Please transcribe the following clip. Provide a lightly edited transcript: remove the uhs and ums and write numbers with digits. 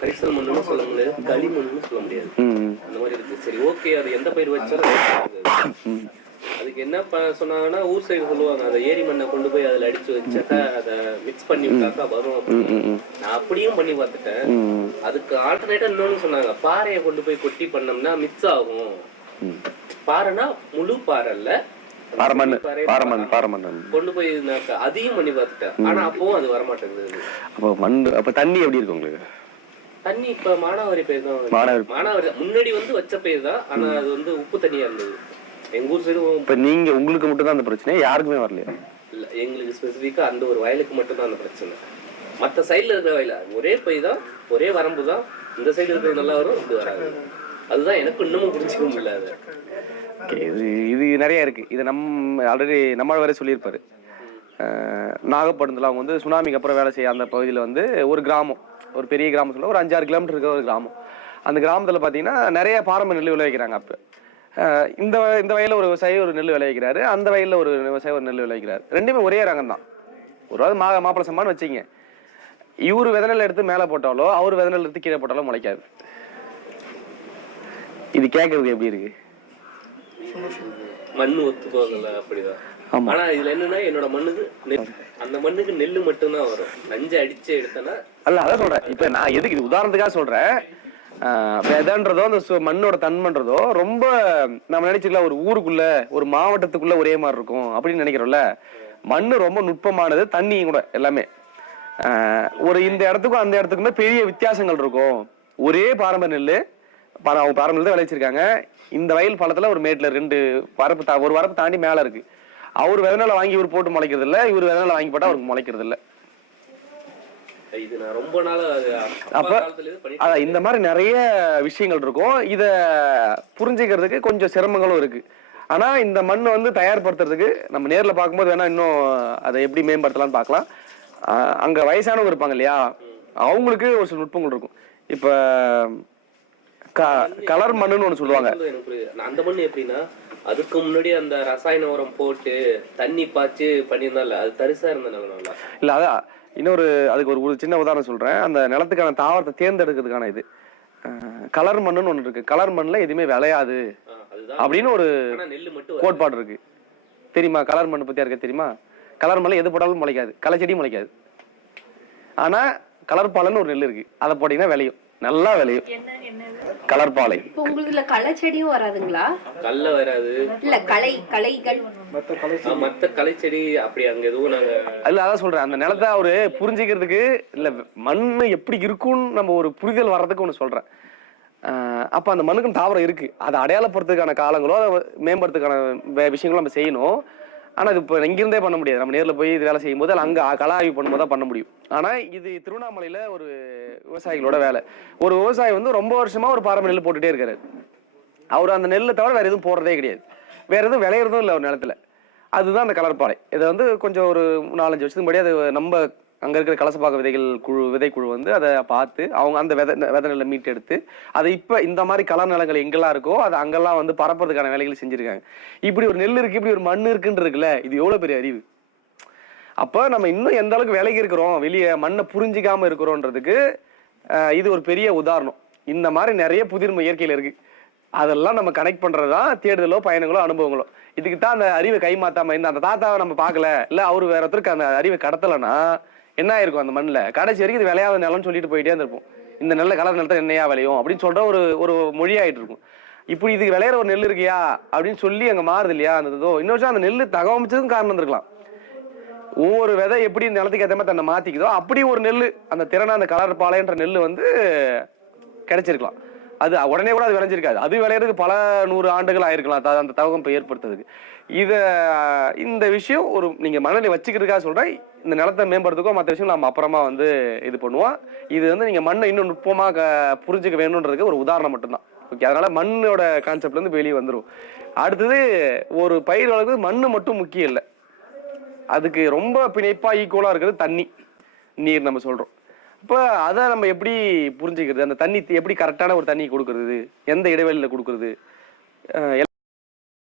கரிசல் மண்ணுன்னு சொல்ல முடியாது, களிமண்ணுன்னு சொல்ல முடியாது. அந்த மாதிரி இருக்கு. சரி, ஓகே, அது எந்த பயிர் வச்சாலும் அதுக்கு என்ன சொன்னாங்கன்னா, ஊர் சைடு சொல்லுவாங்க, அந்த ஏரி மண்ணை கொண்டு போய் அதில் அடிச்சு வச்சாக்கா அதை மிக்ஸ் பண்ணி விட்டாக்கா வரும். நான் அப்படியும் பண்ணி பார்த்துட்டேன். அதுக்கு ஆல்டர்னேட்டா இன்னொன்னு சொன்னாங்க, பாறையை கொண்டு போய் கொட்டி பண்ணோம்னா மிக்ஸ் ஆகும். பாறைனா முழு பாறை இல்ல, கொண்டு போய் அதையும் பண்ணி பார்த்துட்டேன். ஆனா அப்பவும் அது வரமாட்டேங்குது. அப்போ மண் அப்ப தண்ணி எப்படி இருக்கு உங்களுக்கு? தண்ணி இப்ப மானாவாரி பயிர் தான். மானாவாரி முன்னாடி வச்ச பயிர் தான். ஆனா அது உப்பு தண்ணியா இருந்தது. எங்க ஊர் சைடு. இப்ப நீங்க உங்களுக்கு மட்டும் தான் அந்த பிரச்சனை, யாருக்குமே வரலையா? இல்ல, எங்களுக்கு ஸ்பெசிபிக்கா அந்த ஒரு வயலுக்கு மட்டும் தான் அந்த பிரச்சனை. மத்த சைடுல இருக்கிற வயல ஒரே பயிர் தான், ஒரே வரம்பு தான். இந்த சைடு இருக்கிறது நல்லா வரும், இது வராது. அதுதான் எனக்கு இன்னமும் புரிஞ்சுக்க முடியல. இது நிறைய இருக்கு. இது ஆல்ரெடி நம்ம வரை சொல்லியிருப்பாரு. நாகப்பட்டினத்தில் அவங்க சுனாமிக்கு அப்புறம் வேலை செய்ய அந்த பகுதியில் ஒரு கிராமம், ஒரு பெரிய கிராமம் சொல்ல ஒரு 5-6 கிலோமீட்டர் இருக்கிற ஒரு கிராமம். அந்த கிராமத்தில் பார்த்தீங்கன்னா நிறைய பாரம்பரிய நெல் விளைவிக்கிறாங்க. அப்போ இந்த வயலில் ஒரு விவசாயி ஒரு நெல் விளைவிக்கிறாரு, அந்த வயலில் ஒரு விவசாயி ஒரு நெல் விளைவிக்கிறாரு. ரெண்டுமே ஒரே ரகம் தான். ஒரு மாப்பிள சம்மான்னு வச்சிங்க, இவரு விதநெல் எடுத்து மேலே போட்டாலோ அவர் விதநெல் எடுத்து கீழே போட்டாலோ முளைக்காது. இது கேட்கறதுக்கு எப்படி இருக்கு? மண்ணு ஒத்து போகல, அப்படிதான். ஆனா இதுல என்னன்னா, என்னோட மண்ணுக்கு அந்த மண்ணுக்கு நெல்லு மட்டும்தான் வரும். நஞ்சு அடிச்சு எடுத்தனா அல்ல, அதான் சொல்றேன். இப்ப நான் எதுக்கு இது உதாரணத்துக்காக சொல்றேன். விதைன்றதோ அந்த மண்ணோட தன்மைன்றதோ ரொம்ப நம்ம நினைச்சுக்கலாம், ஒரு ஊருக்குள்ள ஒரு மாவட்டத்துக்குள்ள ஒரே மாதிரி இருக்கும் அப்படின்னு நினைக்கிறோம்ல. மண்ணு ரொம்ப நுட்பமானது, தண்ணியும் கூட எல்லாமே. ஒரு இந்த இடத்துக்கும் அந்த இடத்துக்குமே பெரிய வித்தியாசங்கள் இருக்கும். ஒரே பாரம்பரிய நெல், அவங்க பாரம்பரிய தான் விளைச்சிருக்காங்க. இந்த வயல் பழத்துல ஒரு மேட்ல 2 வரப்பு ஒரு வரப்பு தாண்டி மேல இருக்கு. அவர் விதனால வாங்கி இவர் போட்டு முளைக்கிறது இல்ல, இவர் விதனால வாங்கி போட்டா அவருக்கு முளைக்கிறது இல்ல. அப்ப இந்த மாதிரி நிறைய விஷயங்கள் இருக்கும். இத புரிஞ்சுக்கிறதுக்கு கொஞ்சம் சிரமங்களும் இருக்கு. ஆனா இந்த மண் தயார்படுத்துறதுக்கு நம்ம நேர்ல பார்க்கும்போது வேணா இன்னும் அதை எப்படி மேம்படுத்தலாம்னு பார்க்கலாம். அங்க வயசானவங்க இருப்பாங்க இல்லையா, அவங்களுக்கு ஒரு சில நுட்பங்கள் இருக்கும். இப்ப கலர் மண்ணுன்னு ஒண்ணு சொல்லுவாங்க. அந்த மண்ணு எப்படின்னா, அதுக்கு முன்னாடி அந்த ரசாயன உரம் போட்டு தண்ணி பாய்ச்சி பண்ணியிருந்தால அது தரிசா இருந்தனால இல்ல. அதான் அதுக்கு ஒரு சின்ன உதாரணம் சொல்றேன். அந்த நிலத்துக்கான தாவரத்தை தேர்ந்தெடுக்கிறதுக்கான இது கலர் மண்ணுன்னு ஒண்ணு இருக்கு. கலர் மண்ணுல எதுவுமே விளையாது அப்படின்னு ஒரு கோட்பாடு இருக்கு. தெரியுமா? கலர் மண்ணு பத்தி யாருக்கு தெரியுமா? கலர் மண்ணில் எது போட்டாலும் முளைக்காது, களை செடி முளைக்காது. ஆனா கலர் பாலைன்னு ஒரு நெல் இருக்கு, அதை போட்டீங்கன்னா விளையும், நல்லா விளையும். கலர் பாலை. உங்களுதுல களை செடியும் வராதுங்களா? கல்ல வராது. இல்ல, களைகள் மத்த களை செடி அப்படி அங்க எதுவும் நாங்க இல்ல. அதான் சொல்றேன், அந்த நிலத்தை அவரு புரிஞ்சுக்கிறதுக்கு இல்ல, மண்ணு எப்படி இருக்கும்னு நம்ம ஒரு புரிதல் வர்றதுக்கு ஒண்ணு சொல்றேன். அப்ப அந்த மண்ணுக்கும் தாவரம் இருக்கு, அதை அடையாளப்படுறதுக்கான காலங்களோ அதை மேம்படுறதுக்கான விஷயங்களும் நம்ம செய்யணும். ஆனா இது இப்ப இங்கிருந்தே பண்ண முடியாது. நம்ம நேர்ல போய் இது வேலை செய்யும் போது அங்க கள ஆய்வு பண்ணும்போது தான் பண்ண முடியும். ஆனா இது திருவண்ணாமலையில ஒரு விவசாயிகளோட வேலை. ஒரு விவசாயி ரொம்ப வருஷமா ஒரு பாரம்பரிய நெல் போட்டுட்டே இருக்காரு. அவர் அந்த நெல்லை தவிர வேற எதுவும் போடுறதே கிடையாது, வேற எதுவும் விளையிறதும் இல்லை ஒரு நிலத்துல. அதுதான் அந்த கலர் பாலை. இதை கொஞ்சம் ஒரு 4-5 வருஷத்துக்கு முன்னாடி அது நம்ம அங்க இருக்கிற கலசப்பாக்க விதைக்குழு அதை பார்த்து அவங்க அந்த விதை நெல்லை மீட்டு எடுத்து அதை இப்ப இந்த மாதிரி கலர் நிலங்கள் எங்கெல்லாம் இருக்கோ அதை அங்கெல்லாம் பரப்புறதுக்கான வேலைகள் செஞ்சிருக்காங்க. இப்படி ஒரு நெல் இருக்கு, இப்படி ஒரு மண் இருக்குன்னு இருக்குல்ல, இது எவ்வளவு பெரிய அறிவு. அப்ப நம்ம இன்னும் எந்த அளவுக்கு விலகி இருக்கிறோம், வெளியே மண்ணை புரிஞ்சிக்காம இருக்கிறோன்றதுக்கு இது ஒரு பெரிய உதாரணம். இந்த மாதிரி நிறைய புதிர்மை இயற்கையில இருக்கு. அதெல்லாம் நம்ம கனெக்ட் பண்றதுதான் தேடுதலோ பயணங்களோ அனுபவங்களோ. இதுக்கு தான் அந்த அறிவை கைமாத்தாம அந்த தாத்தாவை நம்ம பார்க்கல, இல்ல அவரு வேற ஒருத்தருக்கு அந்த அறிவை கடத்தலைன்னா என்ன ஆயிருக்கும்? அந்த மண்ணில் கடைசி வரைக்கும் இது விளையாத நிலம்னு சொல்லிட்டு போயிட்டே இருந்திருப்போம். இந்த நெல்ல கலர் நிலத்தை என்னையா விளையும் அப்படின்னு சொல்ற ஒரு மொழியாயிட்டு இருக்கும். இப்படி இதுக்கு விளையாட ஒரு நெல் இருக்கியா அப்படின்னு சொல்லி அங்க மாறுது இல்லையா அந்த இதோ. இன்னொரு அந்த நெல் தகவமைச்சதும் காரணம் இருந்திருக்கலாம். ஒவ்வொரு விதை எப்படி நிலத்துக்கு ஏற்ற மாதிரி தன்னை மாத்திக்குதோ அப்படி ஒரு நெல், அந்த திறனா அந்த கலர் பாலைன்ற நெல் கிடைச்சிருக்கலாம். அது உடனே கூட அது விளைஞ்சிருக்காது, அது விளையிறதுக்கு பல 100 ஆண்டுகள் ஆயிருக்கலாம் அந்த தகவமைப்பை ஏற்படுத்துறதுக்கு. இந்த விஷயம் நீங்க மனநிலை வச்சுக்கிறதுக்காக சொல்றேன். இந்த நிலத்தை மேம்படுறதுக்கோ மற்ற விஷயம் நம்ம அப்புறமா இது பண்ணுவோம். இது நீங்க மண்ணை இன்னும் நுட்பமா புரிஞ்சுக்க வேணும்ன்றதுக்கு ஒரு உதாரணம் மட்டும்தான். ஓகே, அதனால மண்ணோட கான்செப்ட்ல இருந்து வெளியே வந்துடும். அடுத்தது, ஒரு பயிர் வளர்க்குறது மண்ணு மட்டும் முக்கியம் இல்லை, அதுக்கு ரொம்ப பிணைப்பா ஈக்குவலா இருக்கிறது தண்ணி, நீர் நம்ம சொல்றோம். இப்போ அதை நம்ம எப்படி புரிஞ்சுக்கிறது? அந்த தண்ணி எப்படி கரெக்டான ஒரு தண்ணி கொடுக்கறது, எந்த இடைவெளியில கொடுக்கறது,